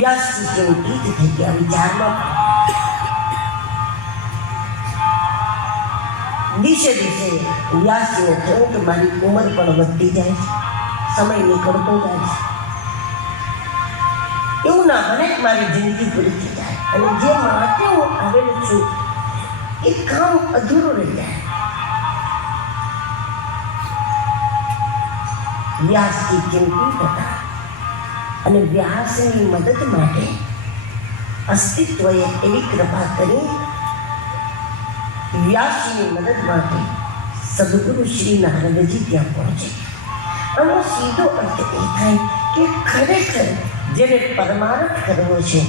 વ્યાસજી કેવું ગીત થઈ ગયા વિચારમાં. દિશે દિશે વ્યાસજીને થયું કે મારી ઉંમર પણ વધતી જાય છે, સમય નીકળતો જાય છે. એવું ના બને કે મારી જિંદગી પૂરી થઈ જાય અને જે માટે હું આવેલો છું એ કામ અધૂરું રહી જાય. વ્યાસજી ચિંતિત હતા અને વ્યાસની મદદ માટે અસ્તિત્વએ એવી કૃપા કરી. વ્યાસજીની મદદ માટે સદગુરુ શ્રી નારદજી ત્યાં પહોંચે. આનો સીધો અર્થ એ થાય કે ખરેખર જેને પરમાર્થ કરવો છે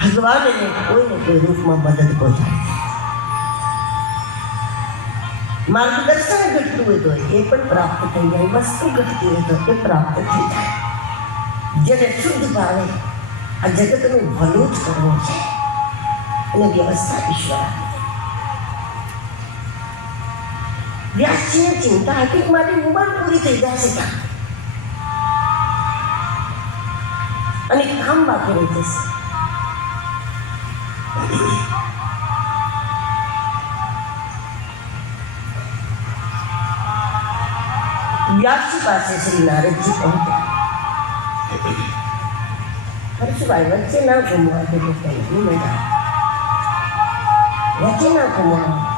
ભગવાનને કોઈને કોઈ રૂપમાં મદદ પહોંચાડે. માર્ગદર્શન ઘટતું હોય તો એ પણ પ્રાપ્ત થઈ જાય, વસ્તુ ઘટતી હોય તો એ પ્રાપ્ત થઈ જાય. જેને શુદ્ધ ભાવે આ જગતનું ભલું જ કરવું છે અને વ્યવસ્થા ઈશ્વર આપે. વ્યાસજીને ચિંતા હતી કે મારી ઉંમર પૂરી થઈ જશે અને કામ બાકી રહી જશે. વ્યાસજી પાસે શ્રી નારદજી પહોંચ્યા. હર્ષભાઈ વચ્ચે ના ઘૂમવા દે, વચ્ચે ના ઘૂમવા.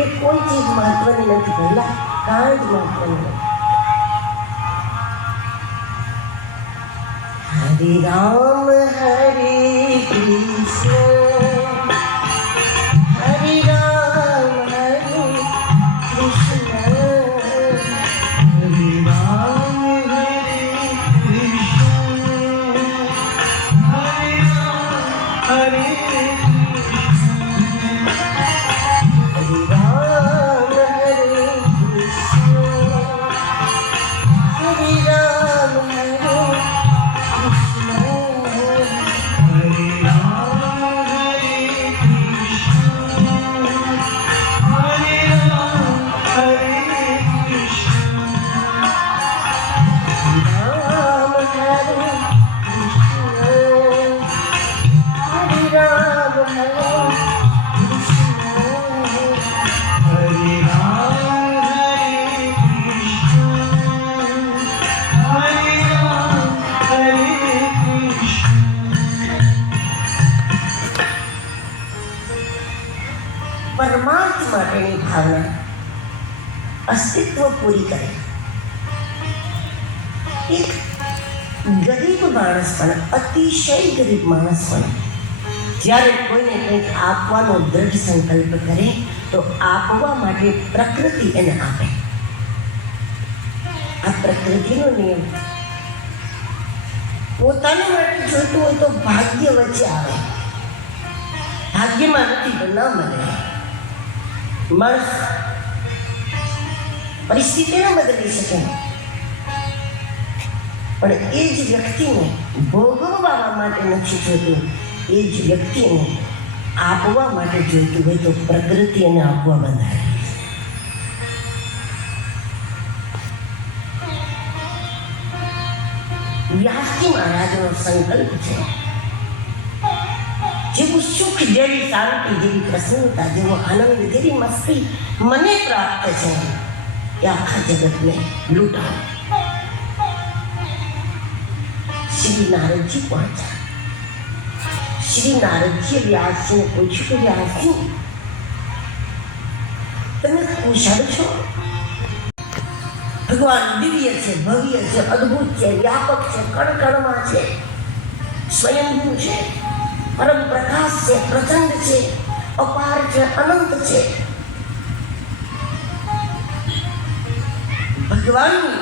એ કોઈ ચીજ મહત્વની નથી, પહેલા કાંઈ જ મહત્વની નથી. હરે રામ હરે કૃષ્ણ, હરે રામ હરે કૃષ્ણ, હરે રામ હરે કૃષ્ણ, હરે રામ હરે માટેની ભાવના, અસ્તિત્વ પૂરી કરે. એક ગરીબ માણસ પણ, અતિશય ગરીબ માણસ પણ જ્યારે કોઈને કંઈક આપવાનો દ્રઢ સંકલ્પ કરે તો આપવા માટે પ્રકૃતિ એને આપે. આ પ્રકૃતિનો નિયમ. પોતાના માટે જોઈતું હોય તો ભાગ્ય વચ્ચે આવે. ભાગ્યમાં નથી તો ન મળે. માણસ પરિસ્થિતિને બદલી શકે, પણ એ જ વ્યક્તિને ભોગવવા માટે નથી જોતું, એ જ વ્યક્તિને આપવા માટે જોઈતું હોય તો પ્રકૃતિ એને આપવા બંધાય. વ્યાસજી મહારાજનો સંકલ્પ છે, જેવું સુખ, જેવી શાંતિ, જેવી પ્રસન્નતા, જેવો આનંદ, જેવી મસ્તી મને પ્રાપ્ત છે એ આખા જગતને લૂંટાવો. શ્રી નારદજી પહોંચ્યા. શ્રી નારદજીએ વ્યાસજીને પૂછ્યું કે વ્યાસજી, તમે કુશળ છો? ભગવાન દિવ્ય છે, ભવ્ય છે, અદ્ભુત છે, વ્યાપક છે, કણકણમાં છે, સ્વયંભૂ છે, પરમ પ્રકાશ છે, પ્રચંડ છે, અપાર છે, અનંત છે. ભગવાનની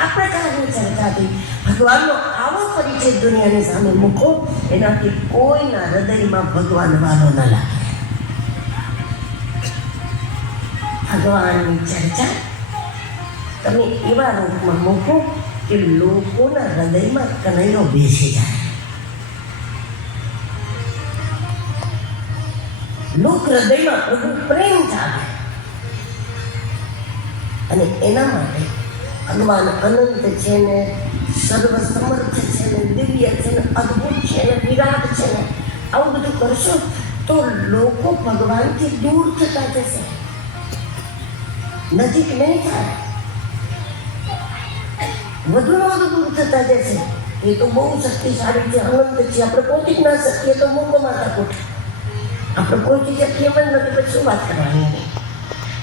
આ પ્રકારની ચર્ચા થઈ. ભગવાનનો આવો પરિચય દુનિયાની સામે મૂકો, એનાથી કોઈના હૃદયમાં ભગવાન વાલો ન લાગે. ભગવાનની ચર્ચા તમે એવા રૂપમાં મૂકો કે લોકોના હૃદયમાં કનૈયો બેસી જાય. લોક હૃદયમાં પ્રભુ પ્રેમ જાગે. અને એના માટે ભગવાન અનંત છે ને, સર્વસમર્થ છે ને, દિવ્ય છે ને, અદ્ભુત છે ને, વિરાટ છે ને, આવું બધું કરશો તો લોકો ભગવાનથી દૂર થતા જશે, નજીક નહીં થાય, વધુને વધુ દૂર થતા જશે. એ તો બહુ શક્તિશાળી છે, અનંત છે, આપણે પહોંચી જ ના શકીએ તો મૂકો માતા કોઠ, આપણે પહોંચી શકીએ પણ નથી, પછી શું વાત કરવાની?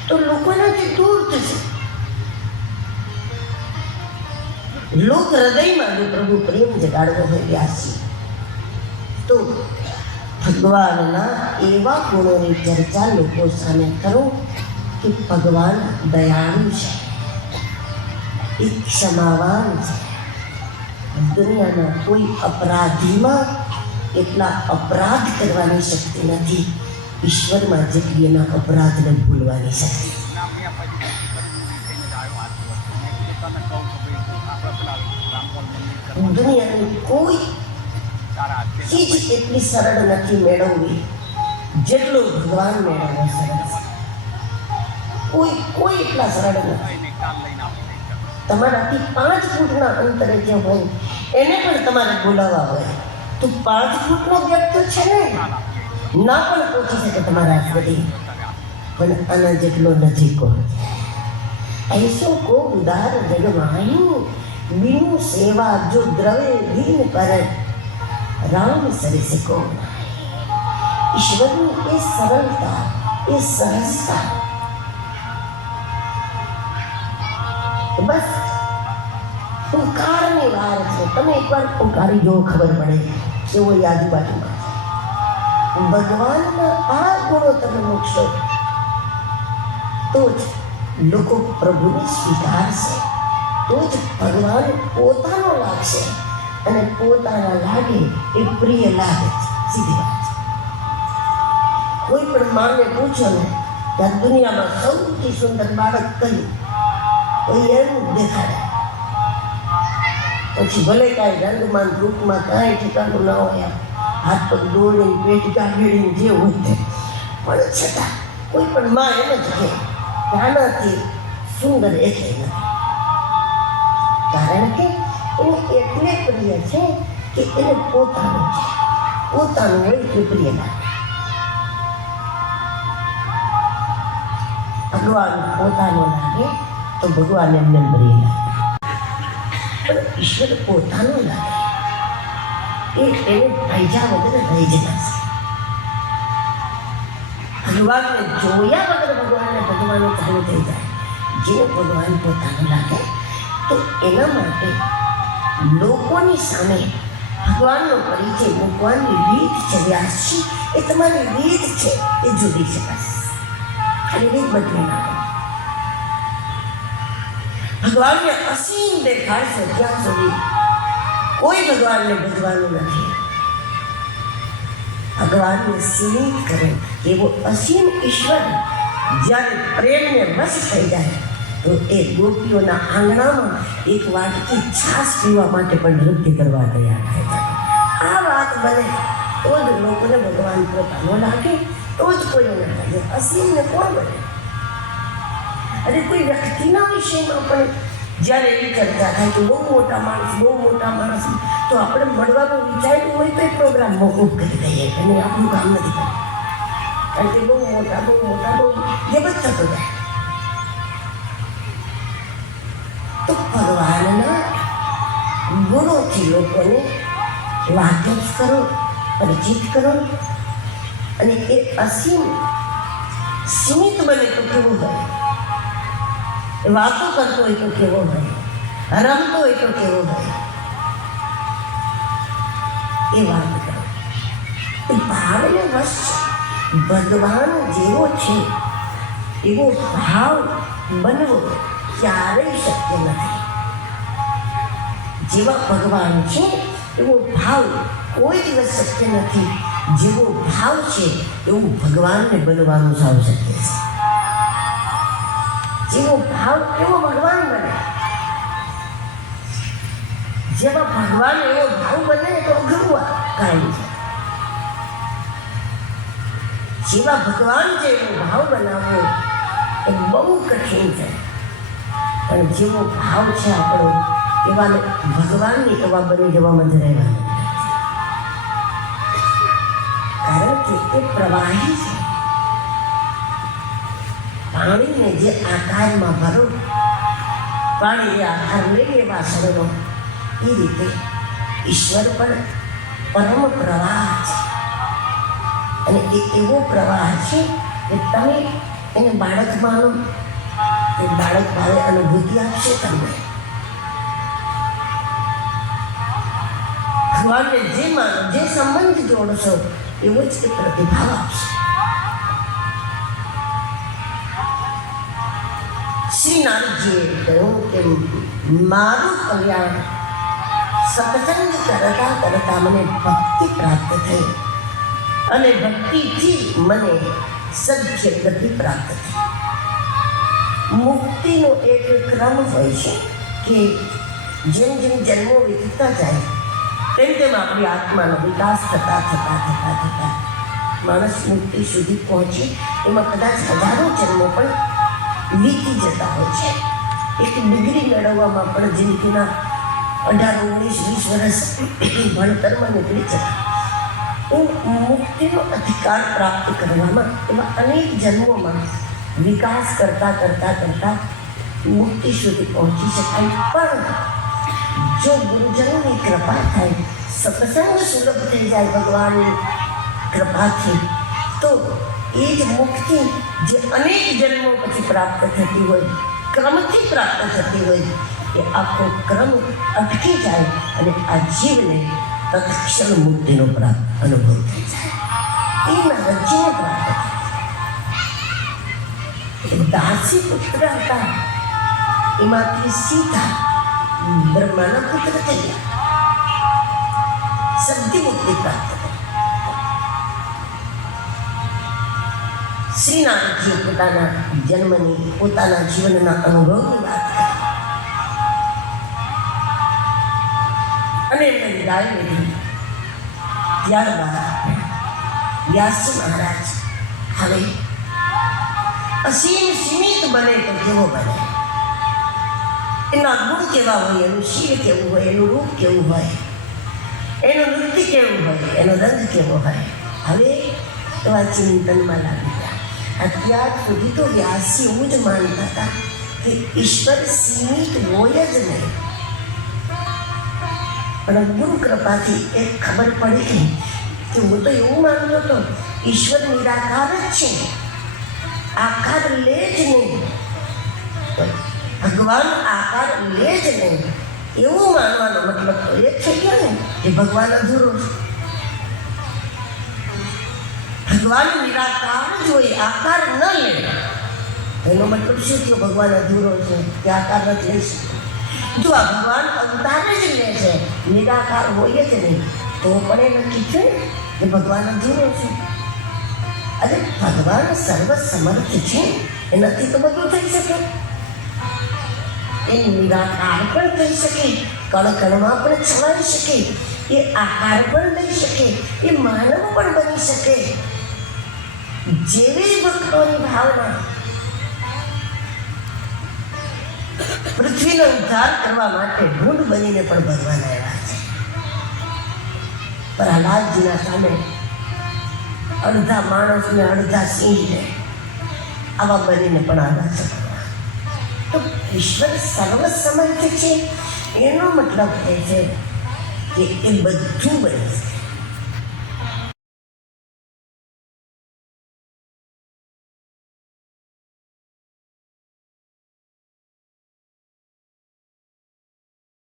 તો લોકો એનાથી દૂર થશે. લોક હૃદયમાં જો પ્રભુ પ્રેમ જગાડવો હોય વ્યાસજી, તો ભગવાનના એવા ગુણોની ચર્ચા લોકો સામે કરો કે ભગવાન દયાળુ છે, એ ક્ષમાવાન છે. દુનિયાના કોઈ અપરાધીમાં એટલા અપરાધ કરવાની શક્તિ નથી ઈશ્વરમાં જેટલી એના અપરાધને ભૂલવાની શક્તિ. દુનિયાની કોઈ ચીજ એટલી સરળ નથી મેળવવી જેટલો ભગવાન મેળવવો સરળ છે. કોઈ એટલા સરળ નથી. તમારાથી 5 ફૂટના અંતરે જે હોય એને પણ તમારે બોલાવવા હોય તો 5 ફૂટનો વ્યક્તિ છે ને, ના પણ પહોંચી શકે તમારા સુધી, પણ આના જેટલો નજીક હોય. ऐसो को उदार जग माही, बिनु सेवा जो द्रवे दीन पर राम सरिस को. ईश्वरनी એ સરળતા, એ સહજતા, બસ પુકારની વાર છે. તમે એકવાર પુકારી જો ખબર પડે કેવો આજુબાજુમાં ભગવાનના આ ગુણો તમે મૂકશો તો જ લોકો પ્રભુને સ્વીકારશે, તો જ ભગવાન પોતાનો લાગશે, અને પોતાના લાગે એ પ્રિય લાગે છે. સીધી વાત છે. કોઈ પણ માને પૂછો ને કે આ દુનિયામાં સૌથી સુંદર બાળક કયું, તો એનું દેખાડે. પછી ભલે કાંઈ રંગમાં રૂપમાં કાંઈ ઠેકાણું ના હોય, હાથ પગ દોડીને પેટ ગાડીને જે હોય તે, પણ છતાં કોઈ પણ માં એમ જ કહે આનાથી સુંદર એટલે નથી. કારણ કે એને એટલે પ્રિય છે કે એને પોતાનું છે, પોતાનું હોય એટલે પ્રિય લાગે. ભગવાન પોતાનો લાગે તો ભગવાન એમને પ્રિય લાગે, પણ ઈશ્વર પોતાનો લાગે એ એને ભૈજા વગર રહી જ ના શકે. ભગવાનને જોયા વગર ભગવાનને ભગવાનું ચાલુ થઈ જાય. જેને ભગવાન પોતાનું લાગે તો એના માટે લોકોની સામે ભગવાનનો પરિચય મૂકવાની રીત છે. વ્યાસજી એ તમારી રીત છે, એ જોડી શકાશે. ખાલી રીત બદલી નાખો. ભગવાનને અસીમ દેખાડશે ત્યાં સુધી કોઈ ભગવાનને ભજવાનું નથી. ભગવાનને સીમિત કરે એવો અસીમ ઈશ્વર જ્યારે પ્રેમને વશ થઈ જાય તો એ ગોપીઓના આંગણામાં એક વાટકી છાશ પીવા માટે પણ નૃત્ય કરવા તૈયાર થઈ જાય. આ વાત બને તો જ લોકોને ભગવાન પોતાનો લાગે, તો જ કોઈને લાગે. અસીમને કોણ બને? અરે કોઈ વ્યક્તિના વિષયમાં પણ જ્યારે એવી ચર્ચા થાય કે બહુ મોટા માણસ, તો આપણે મળવાનું વિચાર્યું હોય તો એ પ્રોગ્રામ મોકૂફ કરી દઈએ અને આપણું કામ નથી કરતું. કારણ કે બહુ મોટા એ બધું થતો જાય. તો ભગવાનના ગુણોથી લોકોને વાકેફ કરો, પરિચિત કરો. અને એ અસીમ સીમિત બને તો કેવું હોય, વાતો કરતો હોય તો કેવો હોય, રમતો હોય તો કેવો હોય, એ વાત કરો. એ ભાવને વશ ભગવાન જેવો છે એવો ભાવ બનવો ક્યારેય શક્ય નથી. જેવા ભગવાન છે એવો ભાવ કોઈ દિવસ શક્ય નથી. જેવો ભાવ છે એવું ભગવાનને બનવાનું સાવ શક્ય છે. જેવો ભાવ એવો ભગવાન બને. જેવા ભગવાન એવો ભાવ બને તો અઘરું કામ છે. જેવા ભગવાન છે એવો ભાવ બનાવવો એ બહુ કઠિન છે. પણ જેવો ભાવ છે આપણો એવા ભગવાનની એવા બની જવામાં જ રહેવાનું. કારણ કે એ પ્રવાહી છે. પાણીને જે આકારમાં ભરો, પાણી એ આકાર લઈ લે વાસણનો, એ રીતે ઈશ્વર પણ પરમ પ્રવાહ છે. અને એ એવો પ્રવાહ છે કે તમે એને બાળક માનો, એ બાળક ભાવે અનુભૂતિ આપશે તમને. ભગવાનને જે માનો, જે સંબંધ જોડશો એવો જ તે પ્રતિભાવ આપશે. શ્રી નારદજીએ કહ્યું કે મારું કલ્યાણ સત્સંગ કરતા કરતા મને ભક્તિ પ્રાપ્ત થઈ અને ભક્તિથી મને સદ્ય ગતિ પ્રાપ્ત થઈ. મુક્તિનો એક ક્રમ હોય છે કે જેમ જેમ જન્મો વીતતા જાય તેમ તેમ આપણી આત્માનો વિકાસ થતા માણસ મુક્તિ સુધી પહોંચે. એમાં કદાચ હજારો જન્મો પણ વીતી જતા હોય છે. એક ડિગ્રી મેળવવામાં પણ જિંદગીના 18, 19, 20 વર્ષ ભણતરમાં નીકળી જતા. મુક્તિનો અધિકાર પ્રાપ્ત કરવામાં એમાં અનેક જન્મોમાં વિકાસ કરતા મુક્તિ સુધી પહોંચી શકાય. પણ જો ગુરુજનોની કૃપા થાય, સત્સંગ સુલભ થઈ જાય ભગવાનની કૃપાથી, તો એ જ મુક્તિ જે અનેક જન્મો પછી પ્રાપ્ત થતી હોય, ક્રમથી પ્રાપ્ત થતી હોય, એ આખો ક્રમ અટકી જાય અને આ જીવને તત્ક્ષણ મુક્તિનો અનુભવ થઈ જાય. એ નારદજીને પ્રાપ્ત થાય. દાસી પુત્ર હતા, એમાંથી સીતા બ્રહ્માના પુત્ર થયા, સદ્ય મુક્તિ પ્રાપ્ત થઈ. શ્રી નારદજીએ પોતાના જન્મની, પોતાના જીવનના અનુભવની વાત કરી અને એમને વિદાય લીધી. ત્યારબાદ વ્યાસજી મહારાજ હવે અસીમ સીમિત બને તો કેવો બને, એના ગુણ કેવા હોય, એનું શીલ કેવું હોય, એનું રૂપ કેવું હોય, એનું નૃત્ય કેવું હોય, એનો રંગ કેવો હોય, હવે એવા ચિંતનમાં લાગી ગયા. અત્યાર સુધી તો વ્યાસજી એવું જ માનતા હતા કે ઈશ્વર સીમિત હોય જ નહીં. પણ ગુરુ કૃપાથી એક ખબર પડી ગઈ કે હું તો એવું માનતો હતો ઈશ્વર નિરાકાર જ છે, આકાર લે જ નહીં, ભગવાન આકાર લે જ નહીં એવું માનવાનો મતલબ તો એ થઈ ગયો ને કે ભગવાન અધૂરો છે. ભગવાન નિરાકાર જ હોય, આકાર ન લે એનો મતલબ શું થયો? ભગવાન અધૂરો છે કે આકાર નથી લઈ શકતો. જો આ ભગવાન અવતાર જ લે છે, નિરાકાર હોય જ નહીં, તો પણ એ નક્કી છે કે ભગવાન અધૂરો છે. અરે ભગવાન સર્વ સમર્થ છે, એનાથી તો બધું થઈ શકે. એ નિરાકાર પણ થઈ શકે, કણ કણમાં પણ છવાઈ શકે, એ આકાર પણ લઈ શકે, એ માનવ પણ બની શકે. જેવી ભક્તોની ભાવના પૃથ્વીનો ઉદ્ધાર કરવા માટે ઢૂંઢ બનીને પણ ભગવાન આવ્યા છે. પ્રહલાદજીના સામે અડધા માણસને અડધા સિંહને આવા બનીને પણ આવ્યા છે. તો ઈશ્વર સર્વસમર્થ છે એનો મતલબ એ છે કે એ બધું બની શકે.